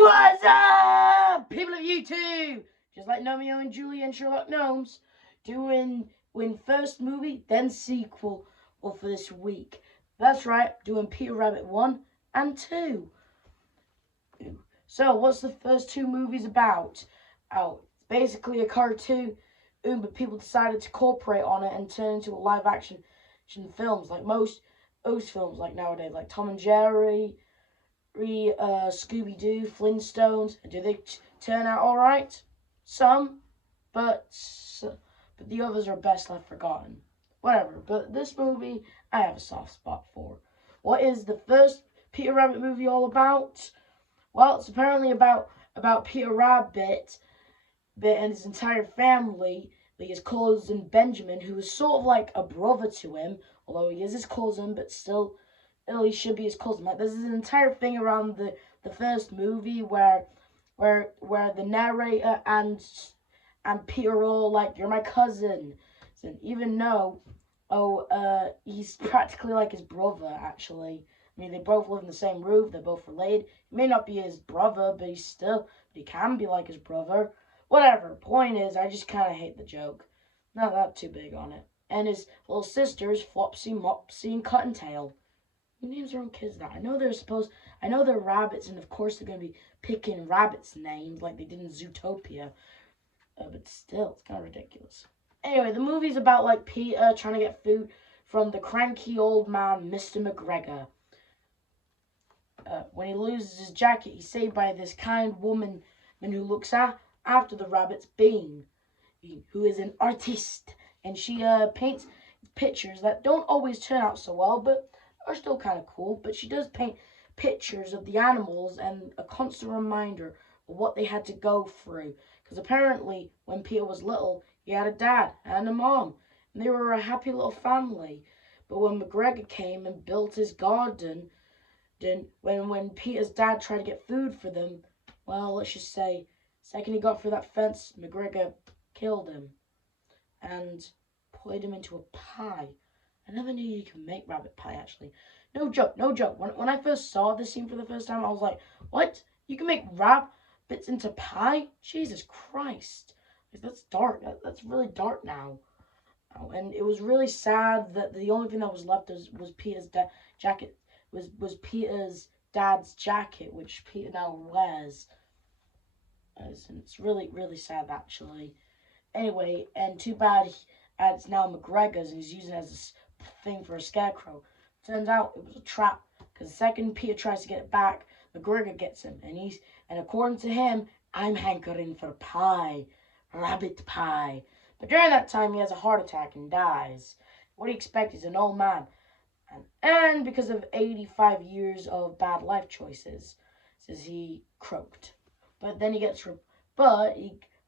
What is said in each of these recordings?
What's up, people of YouTube? Just like Romeo and Juliet and Sherlock Gnomes, doing first movie, then sequel for this week. That's right, doing Peter Rabbit 1 and 2. So, what's the first two movies about? It's basically a cartoon, but people decided to cooperate on it and turn it into a live action films, like most films like nowadays, like Tom and Jerry, Scooby-Doo, Flintstones. Do they turn out all right? Some, but the others are best left forgotten. Whatever. But this movie, I have a soft spot for. What is the first Peter Rabbit movie all about? Well, it's apparently about Peter Rabbit and his entire family. His cousin Benjamin, who is sort of like a brother to him, although he is his cousin, but still he should be his cousin. Like, there's an entire thing around the first movie where the narrator and Peter are all like, "You're my cousin," and even though he's practically like his brother. Actually, I mean, they both live in the same roof. They're both related. He may not be his brother, but he can be like his brother. Whatever. Point is, I just kind of hate the joke. Not that too big on it. And his little sisters, Flopsy, Mopsy, and Cottontail. Who names their own kids that? I know they're rabbits, and of course they're going to be picking rabbits' names like they did in Zootopia. But still, it's kind of ridiculous. Anyway, the movie's about, like, Peter trying to get food from the cranky old man, Mr. McGregor. When he loses his jacket, he's saved by this kind woman who looks after the rabbits, Bean, who is an artiste. And she paints pictures that don't always turn out so well, but are still kind of cool. But she does paint pictures of the animals and a constant reminder of what they had to go through. Because apparently, when Peter was little, he had a dad and a mom, and they were a happy little family. But when McGregor came and built his garden, when Peter's dad tried to get food for them, well, let's just say, the second he got through that fence, McGregor killed him and put him into a pie. I never knew you could make rabbit pie, actually. No joke. When I first saw this scene for the first time, I was like, what? You can make rabbits into pie? Jesus Christ. That's dark. That's really dark now. And it was really sad that the only thing that was left was Peter's jacket. Was Peter's dad's jacket, which Peter now wears. It's really, really sad, actually. Anyway, and too bad it's now McGregor's, and he's using it as a thing for a scarecrow. Turns out it was a trap, because the second Peter tries to get it back, McGregor gets him, and according to him, I'm hankering for pie, rabbit pie. But during that time, he has a heart attack and dies. What do you expect? He's an old man, and because of 85 years of bad life choices, says he croaked. But then he gets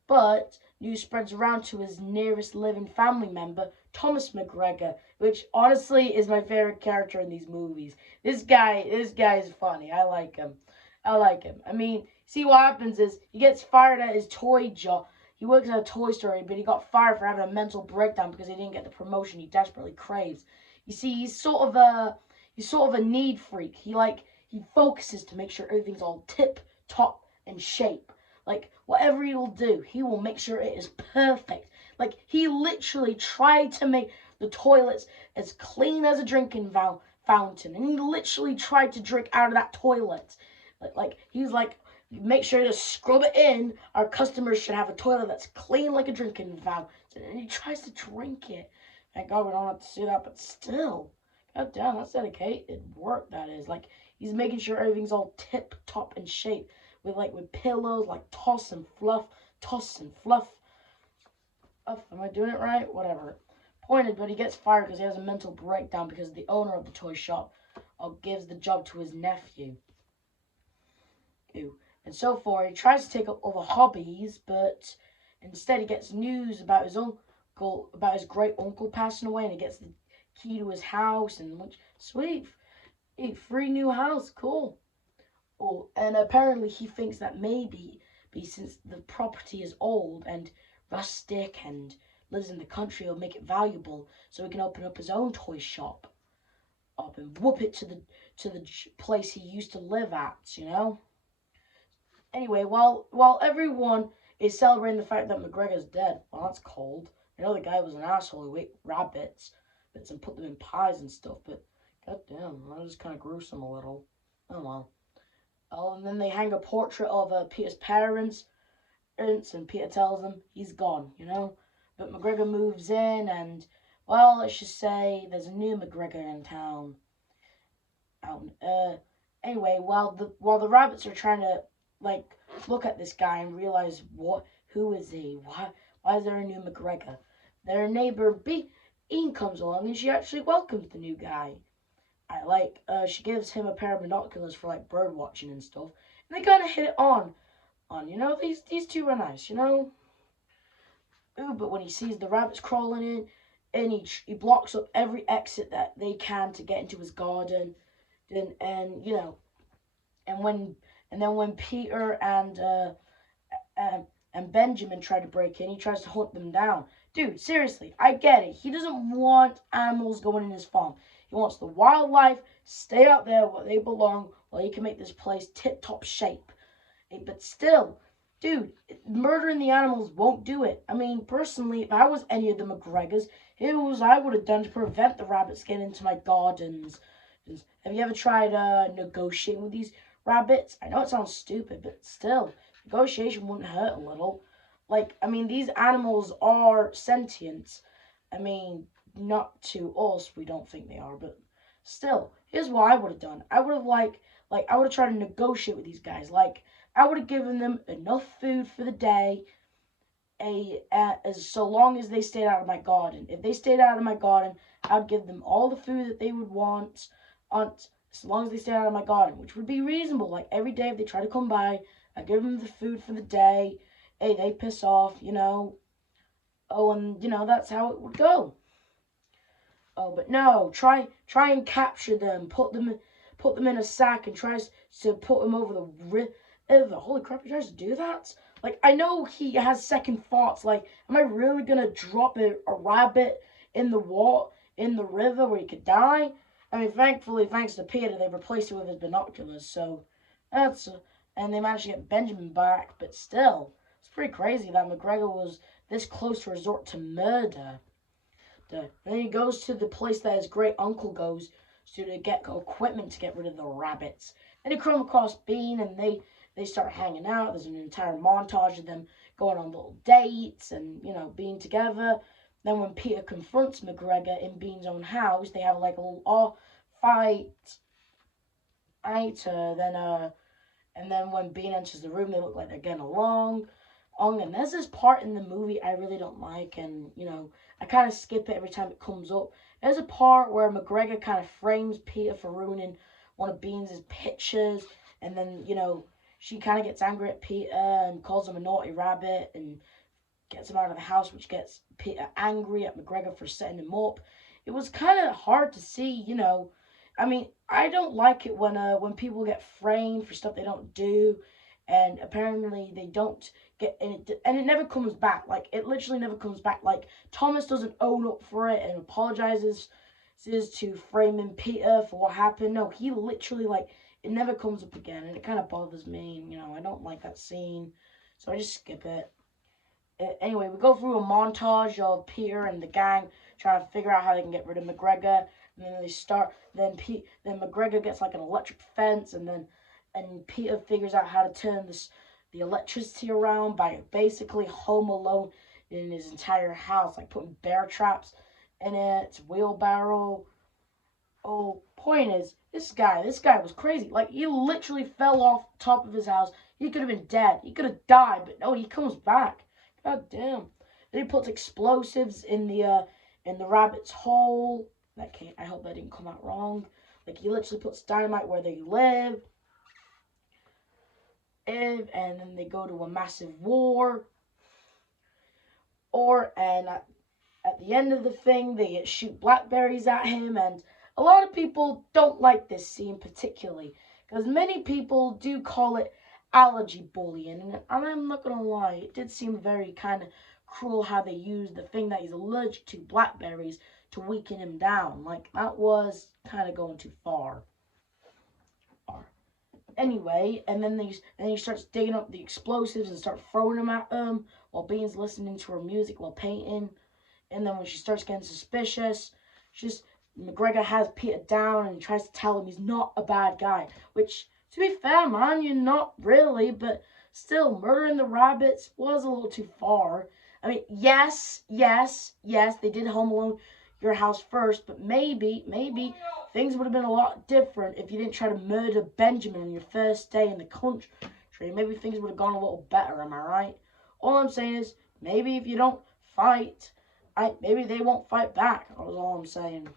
but news spreads around to his nearest living family member, Thomas McGregor, which honestly is my favorite character in these movies. This guy is funny. I like him. I mean, see, what happens is he gets fired at his toy job. He works at a toy store, but he got fired for having a mental breakdown because he didn't get the promotion he desperately craves. You see, he's sort of a need freak. He focuses to make sure everything's all tip top and shape. Like, whatever he will do, he will make sure it is perfect. Like, he literally tried to make the toilets as clean as a drinking fountain. And he literally tried to drink out of that toilet. He's like, make sure to scrub it in. Our customers should have a toilet that's clean like a drinking fountain. And he tries to drink it. Thank God we don't have to see that, but still. God damn, that's dedicated work, that is. Like, he's making sure everything's all tip top and shape. With pillows, like toss and fluff. Am I doing it right? Whatever. Pointed, but he gets fired because he has a mental breakdown because the owner of the toy shop gives the job to his nephew. And so far, he tries to take up other hobbies, but instead he gets news about his great uncle passing away, and he gets the key to his house, and sweet, free new house, cool. And apparently he thinks that maybe since the property is old and rustic and lives in the country, he'll make it valuable so he can open up his own toy shop and whoop it to the place he used to live at, you know? Anyway, while everyone is celebrating the fact that McGregor's dead, well, that's cold. I know the guy was an asshole who ate rabbits, and put them in pies and stuff, but goddamn, that was kind of gruesome a little. Oh well. Oh, and then they hang a portrait of Peter's parents, and Peter tells them he's gone, you know. But McGregor moves in, and well, let's just say there's a new McGregor in town. Anyway, while the rabbits are trying to like look at this guy and realize who is he? Why is there a new McGregor? Their neighbor Bean comes along and she actually welcomes the new guy. She gives him a pair of binoculars for like bird watching and stuff, and they kind of hit it on these two are nice, you know. Ooh, but when he sees the rabbits crawling in, and he blocks up every exit that they can to get into his garden, and you know, and then when Peter and Benjamin try to break in, he tries to hunt them down. Dude, seriously, I get it. He doesn't want animals going in his farm. He wants the wildlife stay out there where they belong, while he can make this place tip-top shape. But still, dude, murdering the animals won't do it. I mean, personally, if I was any of the McGregors, I would have done to prevent the rabbits getting into my gardens. Have you ever tried negotiating with these rabbits? I know it sounds stupid, but still, negotiation wouldn't hurt a little. Like, I mean, these animals are sentient. I mean, not to us, we don't think they are, but still, here's what I would have done. I would have I would have tried to negotiate with these guys. Like, I would have given them enough food for the day, as so long as they stayed out of my garden. If they stayed out of my garden, I'd give them all the food that they would want, as long as they stayed out of my garden, which would be reasonable. Like, every day if they try to come by, I give them the food for the day. Hey, they piss off, you know. Oh, and you know that's how it would go. Oh, but no, try and capture them, put them in a sack, and tries to put them over the river. Holy crap, he tries to do that? Like, I know he has second thoughts. Like, am I really gonna drop a rabbit in the river where he could die? I mean, thankfully, thanks to Peter, they replaced it with his binoculars. So and they managed to get Benjamin back. But still, it's pretty crazy that McGregor was this close to resort to murder. And then he goes to the place that his great uncle goes to get equipment to get rid of the rabbits. And he come across Bean, and they start hanging out. There's an entire montage of them going on little dates and, you know, being together. Then when Peter confronts McGregor in Bean's own house, they have like a little fight. And then when Bean enters the room, they look like they're getting along. And there's this part in the movie I really don't like, and, you know, I kind of skip it every time it comes up. There's a part where McGregor kind of frames Peter for ruining one of Bean's pictures, and then, you know, she kind of gets angry at Peter and calls him a naughty rabbit and gets him out of the house, which gets Peter angry at McGregor for setting him up. It was kind of hard to see, you know. I mean, I don't like it when people get framed for stuff they don't do, and apparently they don't get, and it never comes back. Like, it literally never comes back. Like, Thomas doesn't own up for it and apologizes to framing Peter for what happened. No, he literally, like, it never comes up again, and it kind of bothers me. And, you know, I don't like that scene, so I just skip it. Anyway, we go through a montage of Peter and the gang trying to figure out how they can get rid of McGregor, and then then McGregor gets like an electric fence, and Peter figures out how to turn the electricity around by basically Home Alone in his entire house, like putting bear traps in it, wheelbarrow. Oh, point is, this guy was crazy. Like, he literally fell off the top of his house. He could have been dead. He could have died, but no, he comes back. God damn. Then he puts explosives in the rabbit's hole. I hope that didn't come out wrong. Like, he literally puts dynamite where they live. And then they go to a massive war. And at the end of the thing, they shoot blackberries at him. And a lot of people don't like this scene particularly, because many people do call it allergy bullying. And I'm not going to lie, it did seem very kind of cruel how they used the thing that he's allergic to, blackberries, to weaken him down. Like, that was kind of going too far. Anyway, and then he starts digging up the explosives and start throwing them at them while Bean's listening to her music while painting. And then when she starts getting suspicious, McGregor has Peter down and tries to tell him he's not a bad guy. Which, to be fair, man, you're not really, but still, murdering the rabbits was a little too far. I mean, yes, they did Home Alone your house first, but maybe things would have been a lot different if you didn't try to murder Benjamin on your first day in the country. Maybe things would have gone a little better, am I right? All I'm saying is, maybe if you don't fight, maybe they won't fight back. That's all I'm saying.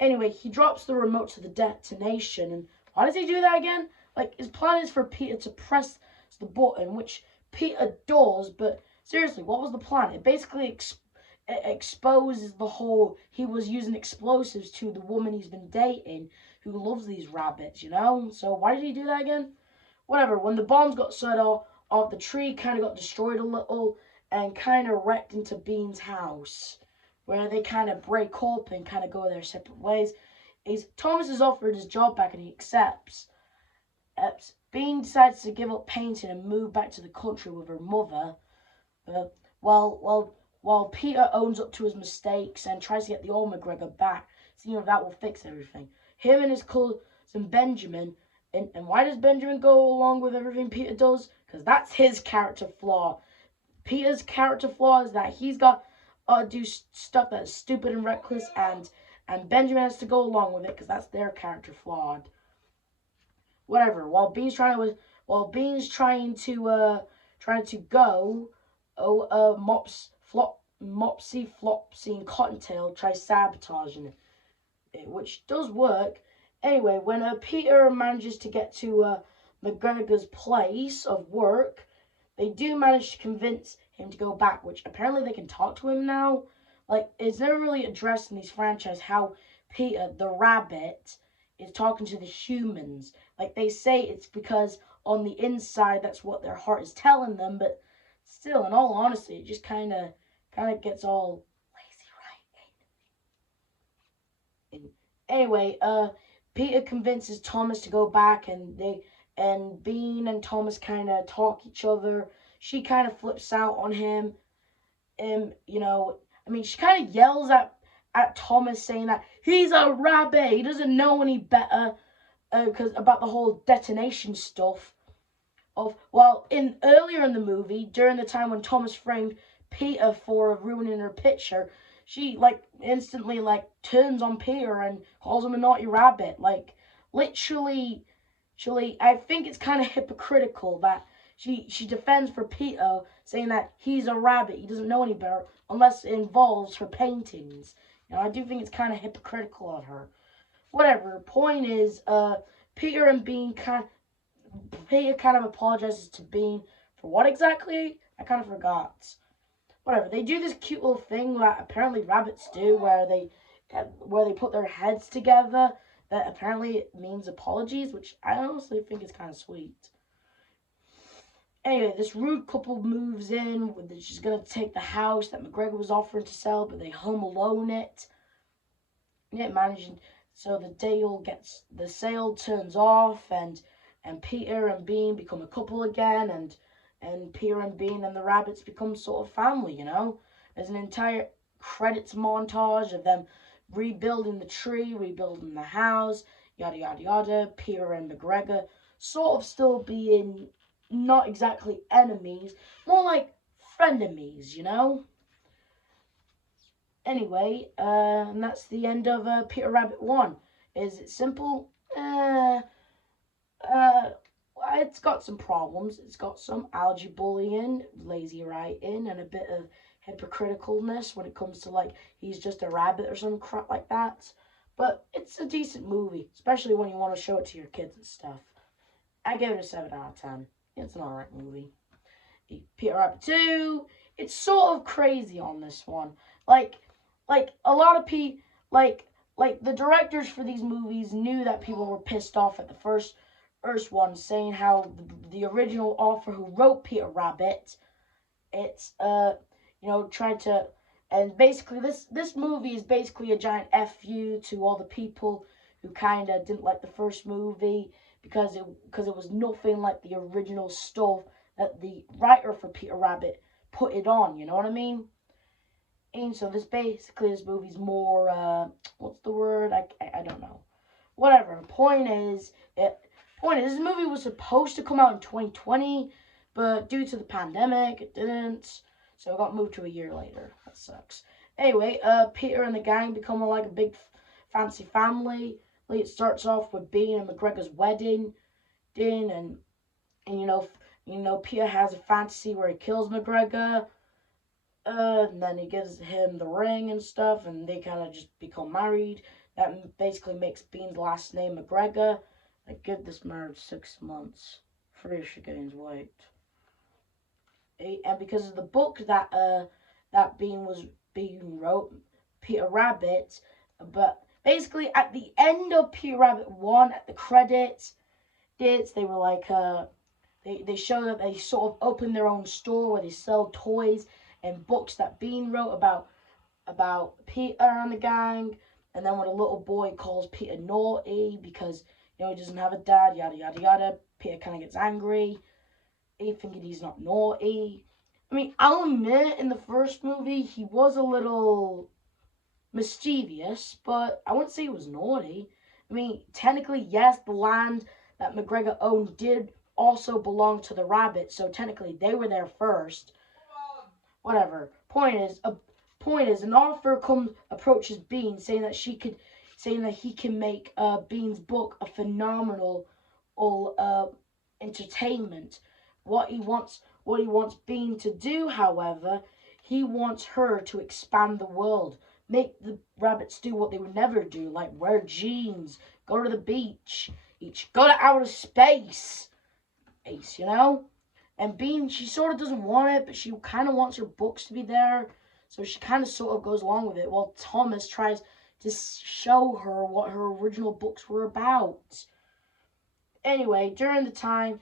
Anyway, he drops the remote to the detonation, and why does he do that again? Like, his plan is for Peter to press the button, which Peter does, but seriously, what was the plan? It basically exposes the whole, he was using explosives to the woman he's been dating, who loves these rabbits, you know? So why did he do that again? Whatever, when the bombs got set off, the tree kind of got destroyed a little, and kind of wrecked into Bean's house, where they kind of break up and kind of go their separate ways. Thomas is offered his job back and he accepts. Bean decides to give up painting and move back to the country with her mother, while Peter owns up to his mistakes and tries to get the old McGregor back, so that will fix everything. Him and his cousin Benjamin, and why does Benjamin go along with everything Peter does? Because that's his character flaw. Peter's character flaw is that he's got to do stuff that's stupid and reckless, and Benjamin has to go along with it because that's their character flaw. Whatever. While Bean's trying to go, Mopsy, Flopsy, and Cottontail try sabotaging it, which does work. Anyway, when Peter manages to get to McGregor's place of work, they do manage to convince him to go back, which apparently they can talk to him now. Like, it's never really addressed in these franchises how Peter, the rabbit, is talking to the humans. Like, they say it's because on the inside that's what their heart is telling them, but still, in all honesty, it just kind of gets all lazy, right? And anyway, Peter convinces Thomas to go back, and Bean and Thomas kind of talk each other. She kind of flips out on him. She kind of yells at Thomas, saying that he's a rabbit. He doesn't know any better, because about the whole detonation stuff. Earlier in the movie, during the time when Thomas framed Peter for ruining her picture, she instantly turns on Peter and calls him a naughty rabbit. Literally, I think it's kind of hypocritical that she defends for Peter, saying that he's a rabbit, he doesn't know any better, unless it involves her paintings. I do think it's kind of hypocritical of her. Whatever. Point is, Peter kind of apologizes to Bean for what exactly? I kind of forgot. Whatever. They do this cute little thing that apparently rabbits do, where they put their heads together. That apparently means apologies, which I honestly think is kind of sweet. Anyway, this rude couple moves in. She's going to take the house that McGregor was offering to sell, but they Home Alone it. So the sale turns off, and Peter and Bean become a couple again, and Peter and Bean and the rabbits become sort of family, There's an entire credits montage of them rebuilding the tree, rebuilding the house, yada, yada, yada. Peter and McGregor sort of still being not exactly enemies, more like frenemies, Anyway, and that's the end of Peter Rabbit 1. Is it simple? It's got some problems. It's got some algae bullying, lazy writing, and a bit of hypocriticalness when it comes to he's just a rabbit or some crap like that. But it's a decent movie, especially when you want to show it to your kids and stuff. I give it a 7 out of 10. It's an alright movie. Peter Rabbit 2, it's sort of crazy on this one. A lot of people, the directors for these movies knew that people were pissed off at the first one, saying how the original author who wrote Peter Rabbit, tried to, and basically this movie is basically a giant FU to all the people who kind of didn't like the first movie, because it was nothing like the original stuff that the writer for Peter Rabbit put it on. You know what I mean? And so this movie's more what's the word? I don't know. Whatever. Point is, this movie was supposed to come out in 2020, but due to the pandemic, it didn't. So it got moved to a year later. That sucks. Anyway, Peter and the gang become like a big fancy family. It starts off with Bean and McGregor's wedding, and Peter has a fantasy where he kills McGregor, and then he gives him the ring and stuff, and they kind of just become married. That basically makes Bean's last name McGregor. I give this marriage 6 months. Fresh gains weight. And because of the book that Bean wrote, Peter Rabbit, but basically at the end of Peter Rabbit 1, at the credits, they were like they show that they sort of open their own store where they sell toys and books that Bean wrote about Peter and the gang. And then when a little boy calls Peter naughty because he doesn't have a dad, yada yada yada, Peter kind of gets angry, thinking he's not naughty. I mean, I'll admit in the first movie he was a little mischievous, but I wouldn't say he was naughty. I mean, technically, yes, the land that McGregor owned did also belong to the rabbits, so technically they were there first. Whatever. Point is, an author approaches Bean saying that he can make Bean's book a phenomenal entertainment. What he wants Bean to do, however, he wants her to expand the world, make the rabbits do what they would never do, like wear jeans, go to the beach, go to outer space, And Bean, she sort of doesn't want it, but she kind of wants her books to be there. So she kind of sort of goes along with it while Thomas tries to show her what her original books were about. Anyway, during the time,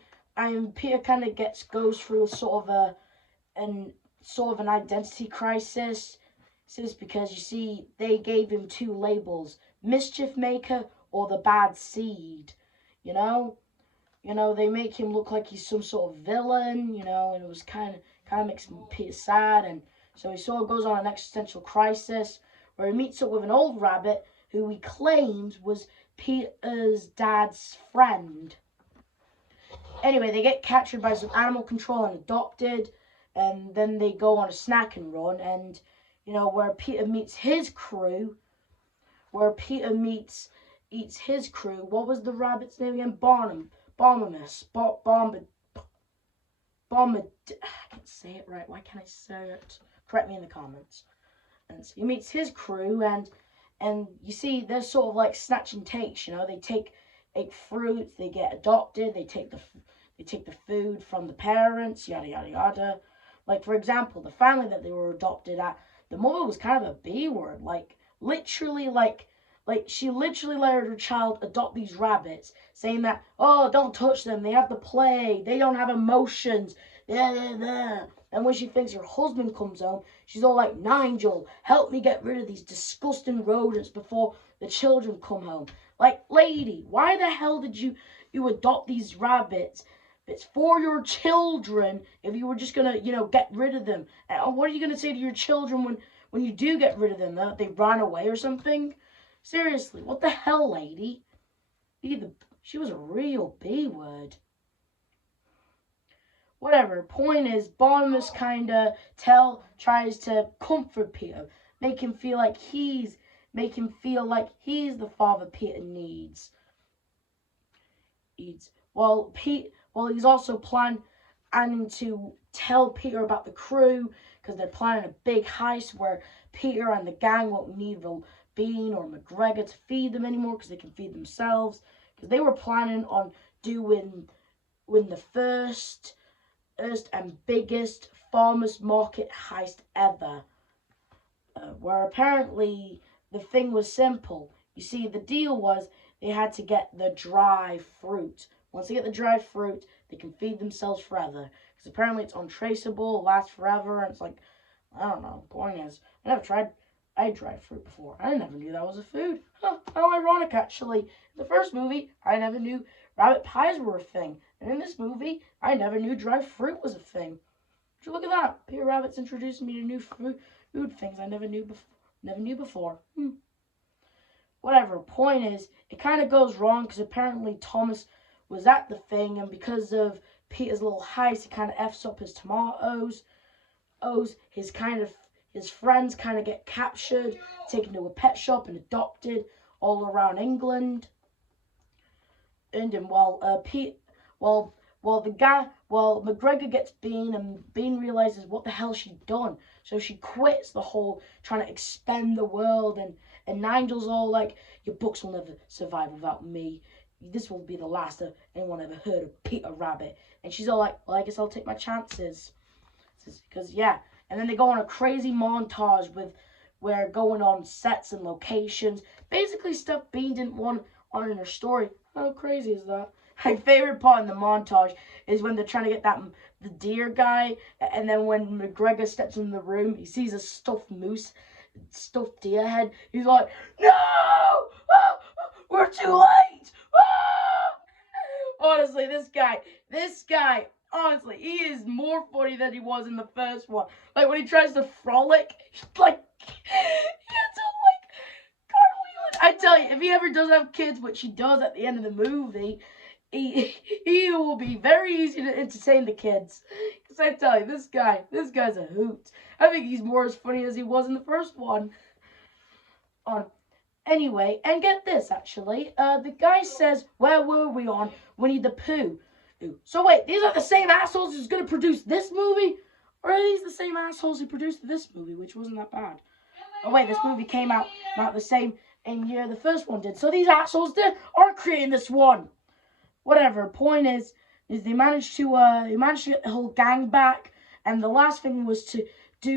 Peter kind of goes through a sort of an identity crisis. Because you see, they gave him 2 labels: Mischief Maker or the Bad Seed. They make him look like he's some sort of villain. And it was kind of makes Peter sad, and so he sort of goes on an existential crisis where he meets up with an old rabbit who he claims was Peter's dad's friend. Anyway, they get captured by some animal control and adopted, and then they go on a snack and run, and where Peter meets his crew, eats his crew. What was the rabbit's name again? Bombamus. I can't say it right. Why can't I say it? Correct me in the comments. And so he meets his crew, and you see, they're sort of like snatch and takes. They take fruits, they get adopted, they take the food from the parents, yada yada yada. Like, for example, the family that they were adopted at, the mother was kind of a B word. She literally let her child adopt these rabbits, saying that, oh, don't touch them, they have to play, they don't have emotions, and when she thinks her husband comes home, she's all like, Nigel, help me get rid of these disgusting rodents before the children come home. Like, lady, why the hell did you adopt these rabbits? It's for your children if you were just gonna, get rid of them. And what are you gonna say to your children when you do get rid of them? That they ran away or something? Seriously, what the hell, lady? She was a real B word. Whatever. Point is, Barnabas tries to comfort Peter, make him feel like he's the father Peter needs. While he's also planning to tell Peter about the crew, because they're planning a big heist where Peter and the gang won't need Bean or McGregor to feed them anymore because they can feed themselves. Because they were planning on doing the first and biggest farmers market heist ever, where apparently the thing was simple. You see, the deal was they had to get the dry fruit. Once they get the dry fruit, they can feed themselves forever. Because apparently it's untraceable, lasts forever, and it's like, I don't know. Point is, I had dried fruit before. I never knew that was a food. Huh, how ironic, actually. In the first movie, I never knew rabbit pies were a thing. And in this movie, I never knew dried fruit was a thing. Would you look at that? Peter Rabbit's introducing me to new food things I never knew before. Whatever. Point is, it kind of goes wrong because apparently Thomas was at the thing, and because of Peter's little heist, he kind of f's up his tomatoes. His friends kind of get captured, taken to a pet shop, and adopted all around England. And while McGregor gets Bean, and Bean realizes what the hell she'd done, so she quits the whole trying to expand the world. And Nigel's all like, "Your books will never survive without me. This will be the last of anyone ever heard of Peter Rabbit." And she's all like, "Well, I guess I'll take my chances." Because, yeah. And then they go on a crazy montage where going on sets and locations. Basically stuff Bean didn't want on in her story. How crazy is that? My favorite part in the montage is when they're trying to get the deer guy. And then when McGregor steps in the room, he sees a stuffed deer head. He's like, "No! Ah, we're too late!" Ah! Honestly, this guy, honestly, he is more funny than he was in the first one. Like, when he tries to frolic, like, he ends up, like, cartwheeling. I tell you, if he ever does have kids, which he does at the end of the movie, he will be very easy to entertain the kids. Because I tell you, this guy's a hoot. I think he's more as funny as he was in the first one. Anyway, and get this, actually. The guy says, "Where were we on Winnie the Pooh?" So wait, these are the same assholes who's going to produce this movie? Or are these the same assholes who produced this movie, which wasn't that bad? Oh wait, this movie came out the same year the first one did. So these assholes are creating this one. Whatever. Point is they managed to get the whole gang back, and the last thing was to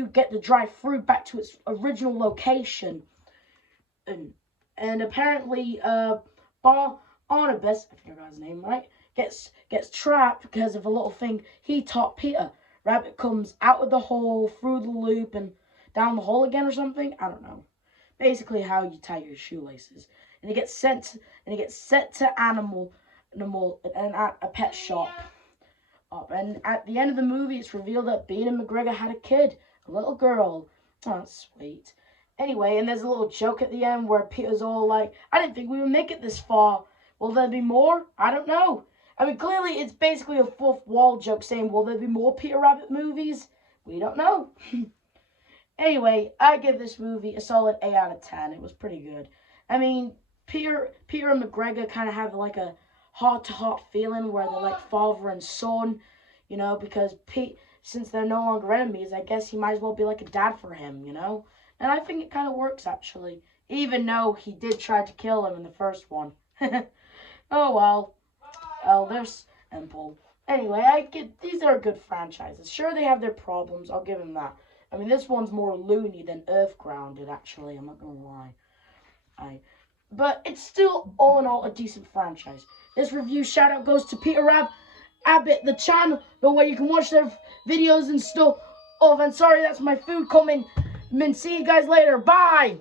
get the dried fruit back to its original location. And apparently, Barnabas, I think I got his name right, gets trapped because of a little thing he taught Peter. Rabbit comes out of the hole, through the loop, and down the hole again or something. I don't know. Basically, how you tie your shoelaces. And he gets sent to animal and at a pet shop. And at the end of the movie, it's revealed that Bean and McGregor had a kid, a little girl. Oh, that's sweet. Anyway, and there's a little joke at the end where Peter's all like, "I didn't think we would make it this far. Will there be more? I don't know." I mean, clearly it's basically a fourth wall joke saying, will there be more Peter Rabbit movies? We don't know. Anyway, I give this movie a solid 8 out of 10. It was pretty good. I mean, Peter and McGregor kind of have like a heart-to-heart feeling where they're like father and son, you know, because since they're no longer enemies, I guess he might as well be like a dad for him, you know? And I think it kind of works, actually, even though he did try to kill him in the first one. Oh, well. Oh, there's Paul. Anyway, these are good franchises. Sure, they have their problems. I'll give them that. I mean, this one's more loony than Earth-grounded, actually. I'm not going to lie. But it's still, all in all, a decent franchise. This review shout-out goes to Peter Rabbit, the channel where you can watch their videos and stuff. Oh, and sorry, that's my food coming. See you guys later. Bye!